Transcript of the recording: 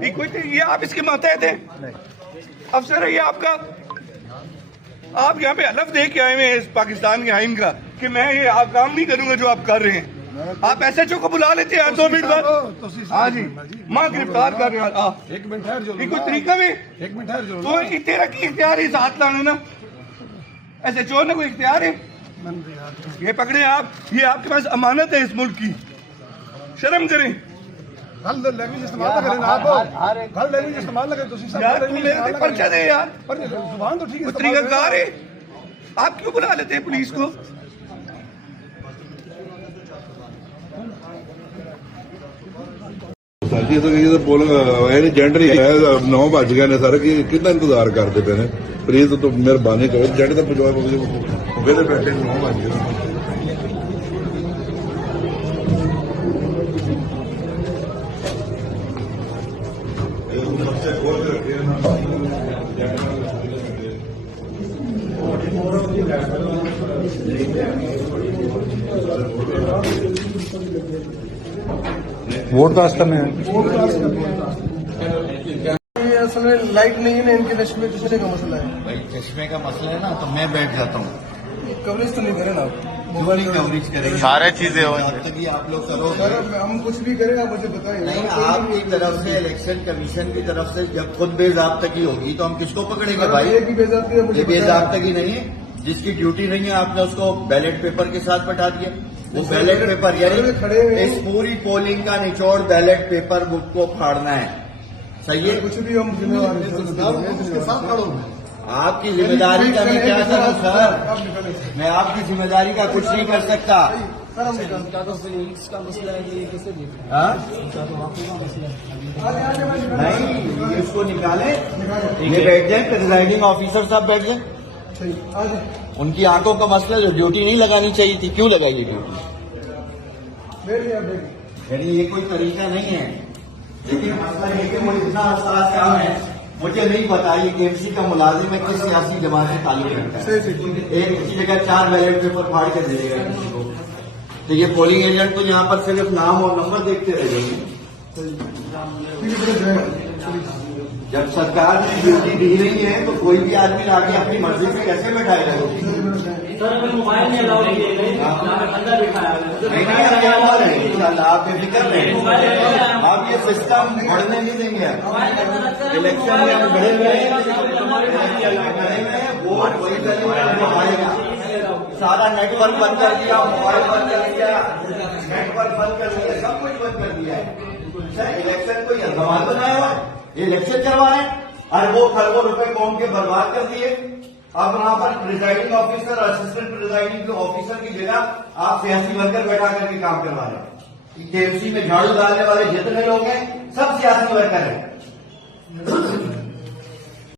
ये आप इसके मातहत हैं? अफसर है ये आपका? आप यहाँ पे हलफ दे के आए हुए हैं इस पाकिस्तान के आइन का कि मैं ये आप काम नहीं करूंगा जो आप कर रहे हैं। आप SHO को बुला लेते हैं 2 मिनट बाद। हाँ जी, माँ गिरफ्तार कर रहे हैं। एक मिनट ठहर जो, कोई तरीका में एक मिनट ठहर जो, तो तेरा की इख्तियार है साथ लाने ना, SHO ने कोई इख्तियार है? ये पकड़े आप, ये आपके पास अमानत है इस मुल्क की, शर्म करें। गलत लैंग्वेज इस्तेमाल ना करें आप, गलत लैंग्वेज इस्तेमाल ना करें। यार तू मेरे पे पर्चा दे यार, पर जुबान तो ठीक है, तरीकाकार है। आप क्यों बुला लेते हैं पुलिस को? जेंडर ही है 9 बज गए ने सर कि कितना इंतजार करते पे ने प्लीज तो मेहरबानी करो जेंडर तक पहुंचा बैठे 9 बज गए। वोट कास्ट करने हैं। ये असल में लाइट नहीं है ना, इनके चश्मे का मसला है। भाई चश्मे का मसला है ना, तो मैं बैठ जाता हूँ। कवरेज तो नहीं करें ना, मोबाइल कवरेज करेंगे, सारे चीजें हो आप लोग करो। सर हम कुछ भी करें आप मुझे बताएं। नहीं, आपकी तरफ से इलेक्शन कमीशन की तरफ से जब खुद बेजाब्तगी होगी तो हम किसको पकड़ेंगे भाई? ये भी बेजाब्ती है, मुझे बेजाब्तगी नहीं है, जिसकी ड्यूटी नहीं है आपने उसको बैलेट पेपर के साथ बैठा दिया। वो बैलेट पेपर यानी इस पूरी पोलिंग का निचोड़ बैलेट पेपर बुक को फाड़ना है। सही है? कुछ भी हम जिम्मेदार उसके साथ खड़ो। आपकी जिम्मेदारी का मैं क्या करूं सर? मैं आपकी जिम्मेदारी का कुछ नहीं कर सकता। नहीं, इसको निकाले, ये बैठ जाए, प्रिजाइडिंग ऑफिसर साहब बैठ जाए। उनकी आंखों का मसला जो ड्यूटी नहीं लगानी चाहिए थी, क्यों लगाई ड्यूटी? यानी ये कोई तरीका नहीं है। लेकिन मसला ये कि मुझे इतना एहसास काम है, मुझे नहीं पता ये KMC का मुलाजिम है किस सियासी जमात से ताल्लुक रखता है। एक किसी जगह 4 बैलेट पेपर फाड़ के दे देगा किसी को, तो ये पोलिंग एजेंट तो यहाँ पर सिर्फ नाम और नंबर देखते रह जाएंगे। जब सरकार ने ड्यूटी दी नहीं है तो कोई भी आदमी आके अपनी मर्जी से कैसे बैठाएगा? मोबाइल नहीं अलाउ नहीं आप बेफिक्र रहें, आप ये सिस्टम बढ़ने नहीं देंगे। इलेक्शन में हम बढ़े हुए हैं, वोट वही करेगा आएगा। सारा नेटवर्क बंद कर दिया, मोबाइल बंद कर दिया, नेटवर्क बंद कर दिया, सब कुछ बंद कर दिया है। इलेक्शन को यह सवाल बनाया हुआ है, ये इलेक्शन करवा रहे हैं, अरबों खरबों रुपए कौम के बर्बाद कर दिए। अब वहां पर presiding officer, assistant presiding officer की जगह आप सियासी वर्कर बैठा करके काम करवा रहे हैं। KMC में झाड़ू डालने वाले जितने लोग हैं सब सियासी वर्कर हैं।